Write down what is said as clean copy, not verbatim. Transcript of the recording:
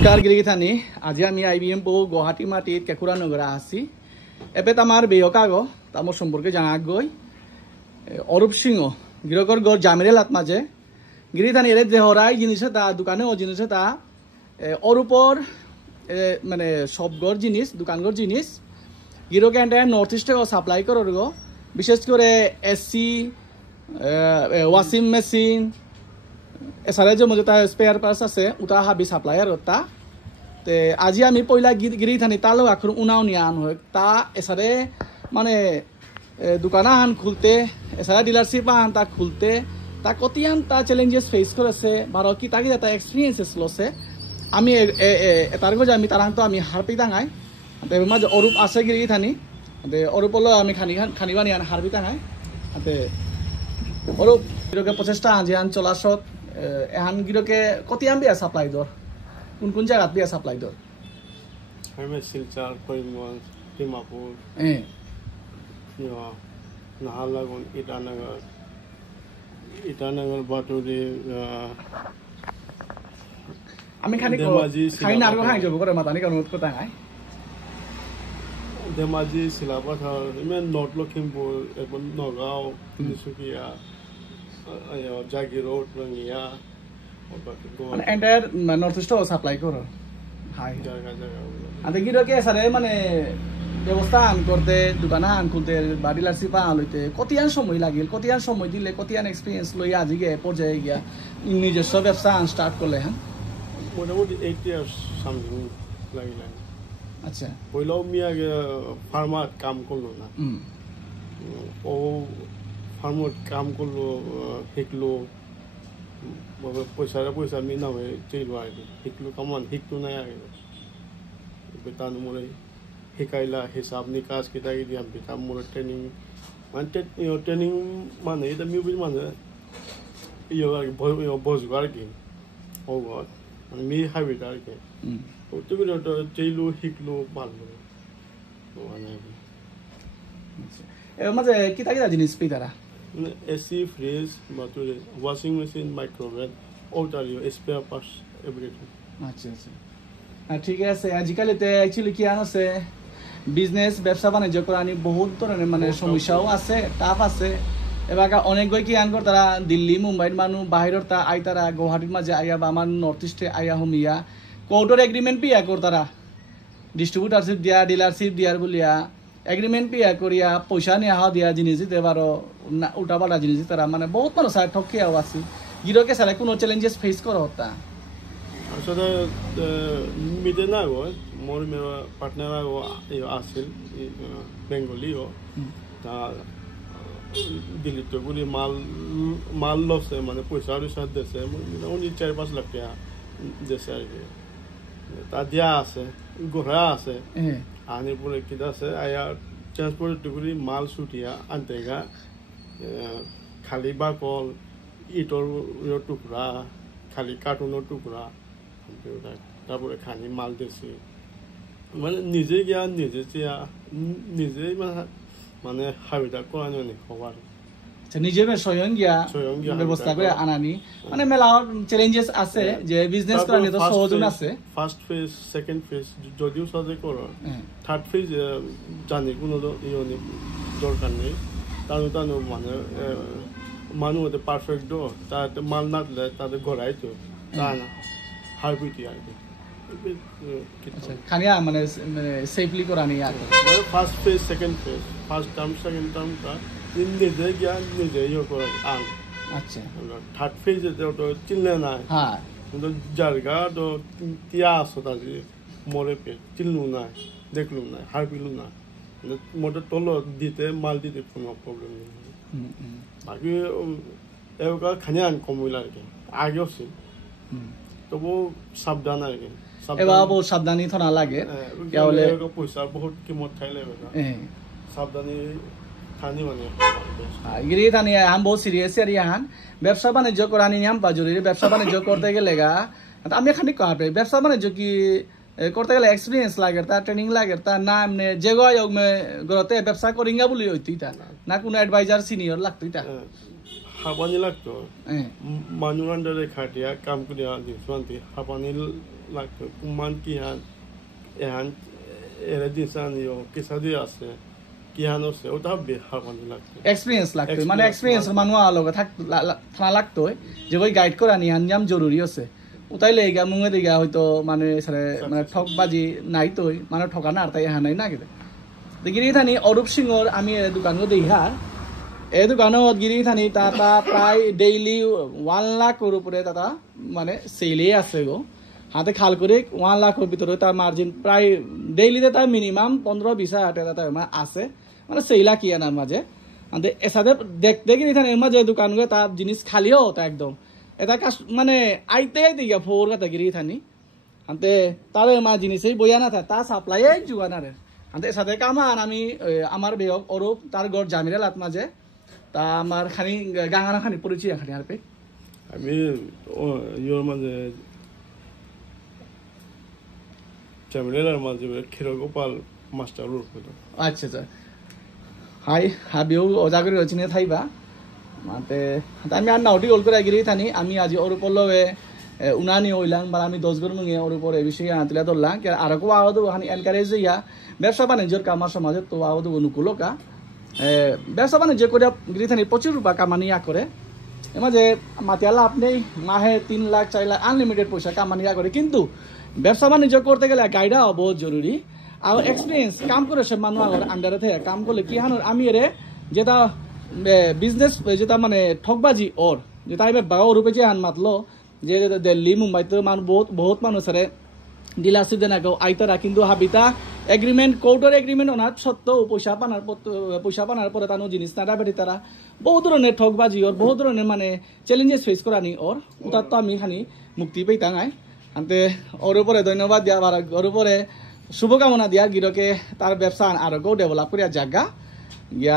নমস্কাৰ গিৰিথানি আজি আমি আইবিএম পো গুৱাহাটী মাটিত কেকুৰা নগৰা আছি এবে তামাৰ বেয়কাগ তামৰ সম্পৰ্কে জানাক গৈ অরূপ সিংহ গিরকর গড় জামিরে লাত মাঝে গিরিথানি এর দেহরাই জিনিস তা দোকানে ও জিনিস তা অরূপর মানে সবগড় জিনিস দোকানগড় জিনিস গিরকে এন্টায়ার নর্থ ইস্টে সাপ্লাই করো গো বিশেষ করে এসি ওয়াশিং মেশিন এছাড়া যে মজুতা স্পেয়ার পার্টস আছে উতা হাবি সাপ্লায়ার তা তে আজি আমি পয়লা গিরিথানি তালো আখর উনাও নিয়া আন হয় তা এছাড়া মানে দোকানা আন খুলতে এছাড়া ডিলারশিপ আন তা খুলতে তা কতিয়ান তা চ্যালেঞ্জেস ফেস করেছে বারো কি তাকে তা এক্সপিরিয়েন্সেস লছে আমি তার গজে আমি তারাং তো আমি হারপি দাঙাই তে মাঝে অরূপ আছে গিরিথানি তে অরূপল আমি খানিবানি আন হারপি দাঙাই তে অরূপ গিরকে প্রচেষ্টা আজি আন চলাচত এহান গিরকে কতিয়ান বিয়া সাপ্লাই দর কোন জায়গাত বিয়া সাপ্লাই দর শিলচর করিমগঞ্জ ডিমাপুর নাহারলাগুন ইটানগর বাটুরি আমি খানি খাই নারগো খাই যাব করে মাতানি কারণ কথা নাই ধেমাজি শিলাপাথর ইমান নর্থ লখিমপুর এবং নগাঁও তিনিচুকীয়া জাগিরোড রঙিয়া মানে এন্টায়ার নর্থ ইস্ট সাপ্লাই করো হাই জায়গা আর গিরকে সারে মানে ব্যবস্থা আন করতে দোকান আন খুলতে বা ডিলারশিপ আন লইতে কতিয়ান সময় লাগিল কতিয়ান সময় দিলে কতিয়ান এক্সপিরিয়েন্স লই আজি গে পর্যায়ে গিয়া নিজস্ব ব্যবসা আন স্টার্ট করলে হ্যাঁ মোটামুটি 8 ইয়ার্স সামথিং লাগিল আচ্ছা পয়লাও মি আগে ফার্মার কাম করলো না ও ফার্মার কাম করলো শিকলো পয়সা মি নামে চইলো আগে শিকলো কামান শিকতো নাই আগে বেতন মোরে শিকাইলা হিসাব নিকাশ কিতা দিয়াম বেতা মোরে ট্রেনিং মানে ট্রেনিং মানে এটা মি বুঝ মানে ইয়ে আর বজগো আর কি ও মানে মি হাবিট আর কি তুমি তো চইলো শিকলো পারলো মানে এর মাঝে কিতা জিনিস পেতারা এসি ফ্রিজ বাটুরে ওয়াশিং মেশিন মাইক্রোওয়েভ ওটারিও স্পেয়ার পার্টস এভরিথিং আচ্ছা আচ্ছা ঠিক আছে আজিকালিতে অ্যাকচুয়ালি কি আছে বিজনেস ব্যবসা বাণিজ্য করানি বহুত ধরনের মানে সমস্যাও আছে টাফ আছে এবার অনেক গই কি আনকর তারা দিল্লি মুম্বাইর মানুষ বাহিরের তা আই তারা গুয়াহাটির মাঝে আইয়া বা আমার নর্থ ইস্টে আইয়া হুমিয়া কোর্টের এগ্রিমেন্ট পিয়া কর তারা ডিস্ট্রিবিউটারশিপ দিয়া ডিলারশিপ দিয়ার বলিয়া এগ্রিমেন্ট পিয়া করিয়া পয়সা নিয়ে আহা দিয়া জিনিস দিতে পারো উল্টা পাল্টা জিনিস তারা মানে বহুত মানুষ আর ঠকিয়াও আছে গিরকে সারা কোনো চ্যালেঞ্জেস ফেস করো হতা আসলে মিটে না গো মোর পার্টনার আছিল বেঙ্গলিও তা দিল্লিত গুলি মাল লছে মানে পয়সা টয়সা দিছে উনি 4-5 লাখ টাকা দিছে আর কি তা দিয়া আছে ঘোরা আছে আনি পরে কিটা আছে আয়া ট্রান্সপোর্ট টুকুরি মাল ছুটিয়া আনতেগা খালি বাকল ইটর টুকরা খালি কার্টুনের টুকরা তারপরে খানি মাল দিছি মানে নিজে গিয়া নিজে চেয়া নিজেই মানে হাবিটা করানো নি খবর নিজে স্বয়ং গিয়া ব্যবস্থা করে আনানি মানে মেলা চ্যালেঞ্জেস আছে যে বিজনেস করানি তো সহজ না আছে ফার্স্ট ফেজ সেকেন্ড ফেজ যদিও সাজে করো থার্ড ফেজ জানি কোনো ইয়নি দরকার নেই তানো মানে মানুষ ওদের পারফেক্ট দো তাতে মাল না দিলে তাদের ঘোরাই তো তা না হারবিটি আর কি খানিয়া মানে সেফলি করানি আর first phase second phase first term second term কা নিজে গিয়া নিজে ইয়ে করে আন আচ্ছা থার্ড ফেজ তো চিনলে না হ্যাঁ কিন্তু জায়গা তো তিয়া আসো তাজি মরে পে চিনলু না দেখলু না হারবিলু না মোটর তলো দিতে মাল দিতে কোনো প্রবলেম নেই বাকি এবার খানিয়া আন কমিল আর কি আগেও ছিল তবু সাবধান আর কি এবার বহুত সাবধানী থানা লাগে কেবলে পয়সা বহুত কিমত খাইলে সাবধানী থানি মানে গিরি থানি আম বহুত সিরিয়াস আর ইয়ান ব্যবসা বাণিজ্য করানি নিয়ম বা জরুরি ব্যবসা বাণিজ্য করতে গেলে গা আমি খানি কাটে ব্যবসা বাণিজ্য কি করতে গেলে এক্সপিরিয়েন্স লাগে তা ট্রেনিং লাগে তা না এমনি যে গরতে ব্যবসা করিঙ্গা বলি হইতো তা না কোনো অ্যাডভাইজার সিনিয়র লাগতো তা হাবানি লাগতো মানুষ আন্ডারে খাটিয়া কাম করিয়া দিনতে হাবানি লাগতো কুমান কিহান এহান এরা দিনসান কিসাদি আছে কিহান আছে ওটা বেহার মানে লাগতো এক্সপিরিয়েন্স লাগতো মানে এক্সপিরিয়েন্স মানুষ আলোকে থাকা লাগতো যে ওই গাইড করা নিহান জাম জরুরি আছে ওটাই লেগা মুঙে দিগা হয়তো মানে মানে ঠকবাজি নাই তো মানে ঠকা না আর তাই হ্যাঁ নাই না কিন্তু গিরি থানি অরূপ সিংহর আমি দোকানও দেখা এই দোকানত গিরি থানি তাতা প্রায় ডেইলি 1 লাখের উপরে তাতা মানে সেলে আছে গো হাতে খাল করে 1 লাখের ভিতরে তার মার্জিন প্রায় ডেইলিতে তার মিনিমাম 15-20 হাজার টাকা তার আছে মানে সেইলা কি আনার মাঝে এর সাথে দেখতে গিরি থানি এর মাঝে দোকানগুলো তার জিনিস খালিও তা একদম এটা মানে আইতে গিয়া ফোর কথা গিরি থানি আনতে তার মা জিনিসই বইয়া না থাকে তা সাপ্লাই জুগানারে আনতে সাথে কামান আমি আমার বেয়ক অরূপ তার গড় জামিরাল আত্মাজে তা আমার খানি গাঙানা খানি পরিচয় খানি আর পে আমি ইয়োর মাঝে জামিরাল মাঝে ক্ষীরগোপাল মাস্টার রূপ আচ্ছা আচ্ছা হাই হাবিও অজাগরি রচনে থাইবা মাতে আমি আর নাউটি গল করে গিরি থানি আমি আজি অরূপর লগে উনানি হইলাম বা আমি 10 গর মুঙে অরূপর এই বিষয়ে আনতিলা ধরলাম আর কো আওয়াদু হানি এনকারেজ ইয়া ব্যবসা বাণিজ্যর কামার সমাজে তো আওয়াদু অনুকূলকা ব্যবসা বাণিজ্য করে গিরি থানি প্রচুর রূপা কামানিয়া করে এমাঝে মাতিয়ালা আপনি মাহে 3 লাখ 4 লাখ আনলিমিটেড পয়সা কামানিয়া করে কিন্তু ব্যবসা বাণিজ্য করতে গেলে গাইডা বহুত জরুরি আর এক্সপিরিয়েন্স কাম করে সে মানুষ আগর আন্ডারে থেকে কাম করলে কি হানোর আমি এরে যেটা বিজনেস যেটা মানে ঠকবাজি ওর যেটা এবার বাগাও রূপে যে আন মাতলো যে দিল্লি মুম্বাইতে মানুষ বহুত মানুষ আরে ডিলারশিপ দেন আইতারা কিন্তু হাবিতা এগ্রিমেন্ট কোর্টের এগ্রিমেন্ট ওনার সত্ত্বেও পয়সা পানার পরে তানো জিনিস না রাখবে তারা বহু ধরনের ঠকবাজি ওর বহু ধরনের মানে চ্যালেঞ্জেস ফেস করা নি ওর ওটার তো আমি খানি মুক্তি পেয়ে তাঙাই আনতে ওর উপরে ধন্যবাদ দিয়া ওর উপরে শুভকামনা দিয়া গিরকে তার ব্যবসা আরো ডেভেলপ করিয়া জায়গা গিয়া